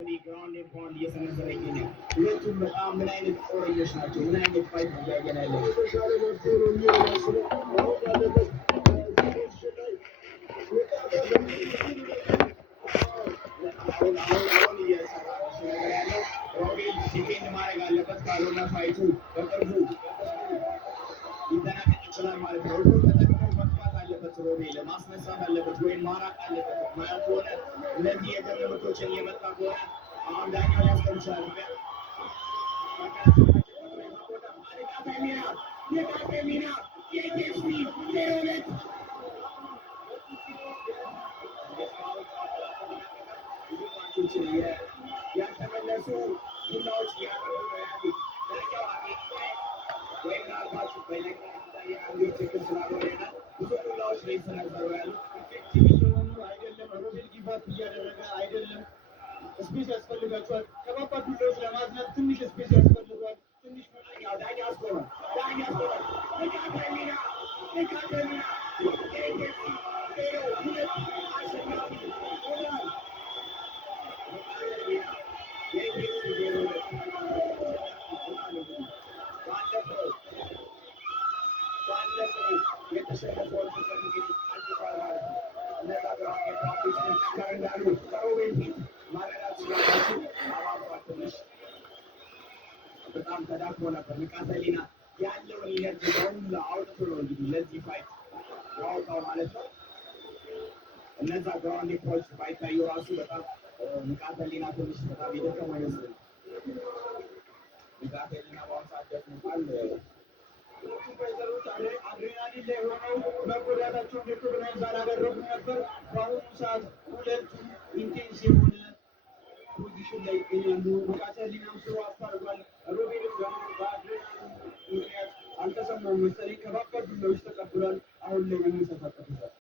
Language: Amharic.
ግራውንድ ፓውንድ እየሰነዘረ ይገኛል። ሁለቱም በጣም ምን አይነት ጦረኞች ናቸው? ምን አይነት ፋይት ነው እያየን ያለው? የተሻለ መፍትሄ ነው የሚመስለው አሁን ያለበት አሁን እየሰራ እሱ ነገር ያለው ሮቤል ዲፌንድ ማድረግ አለበት። ካልሆነ ፋይቱ በቅርቡ ሊጠናቀቅ ይችላል ማለት ነው። ሁሉም ተጠቅሞ መግባት አለበት። ሮቤል ማስነሳት አለበት ወይም ማራቅ አለበት። ማለት ከሆነ እነዚህ የገብ ምቶችን እየመጣ ከሆነ አሁን ዳኛው ሊያስቀር ይችላል። ያልተመለሱ ዱላዎች እያቀረቡ ነው ያሉት። ወይ ምናልባት በየአንዱ ችግር ስላልሆነ ብዙ ዱላዎች ላይ ተሰነዘሩ ያሉት ኢፌክቲቭ የሆኑ አይደለም። ሮቤል ጊቫፕ እያደረገ አይደለም። ስፔስ ያስፈልጋቸዋል። ከባባድ ዱላዎች ለማዝናት ትንሽ ስፔስ ያስፈልጓል። ትንሽ ዳኛ አስቆመ። ዳኛ አስቆመ። በጣም ተዳክሞ ነበር። ንቃተ ህሊና ያለውን ኢነርጂ በሙሉ አውጥቶ ነው እንግዲህ ለዚህ ፋይት ያወጣው ማለት ነው። እነዛ ግራውንድ ፖይንት ባይታዩ ራሱ በጣም ንቃተ ህሊና ትንሽ በጣም የደከመው ይመስላል። ንቃተ ህሊና በአሁኑ ሰዓት ደክሞታል። ፋይተሮች አድሬናሊን ላይ ሆነው መጎዳታቸውን ሪኮግናይዝ አላደረጉም ነበር። በአሁኑ ሰዓት ሁለቱም ኢንቴንስ የሆነ ፖዚሽን ላይ ይገኛሉ። ንቃተ ህሊናም ስሩ አስታርጓል። ሮቤልም ደግሞ በአድሬናሊን ምክንያት አልተሰማውም መሰለኝ ከባባድ ዱላዎች ተቀብሏል።